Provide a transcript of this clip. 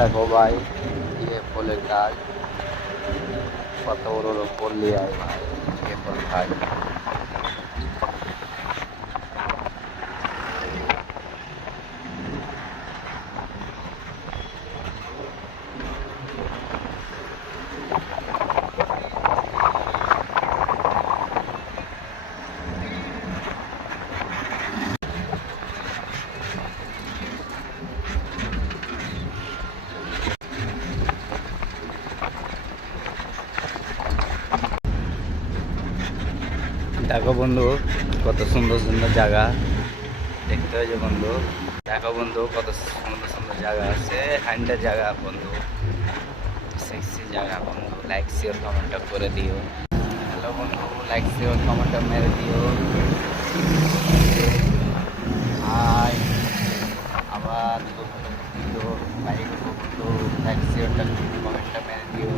দেখো ভাই, ये फूलेর গাছ কত বড় বড় ফুল নিয়ে আয় ভাই, ये फूल খাই। দেখো বন্ধু, কত সুন্দর সুন্দর জায়গা দেখতে হয়েছে বন্ধু। দেখো বন্ধু, কত সুন্দর সুন্দর জায়গা আছে, হ্যান্ডের জায়গা বন্ধু, সেক্সি জায়গা বন্ধু। লাইক শেয়ার কমেন্টটা করে দিও। হ্যালো বন্ধু, লাইক শেয়ার কমেন্টটা মেরে দিও। হাই, আবার ভিডিও লাইক বন্ধু, লাইক শেয়ারটা কমেন্টটা মেরে দিও।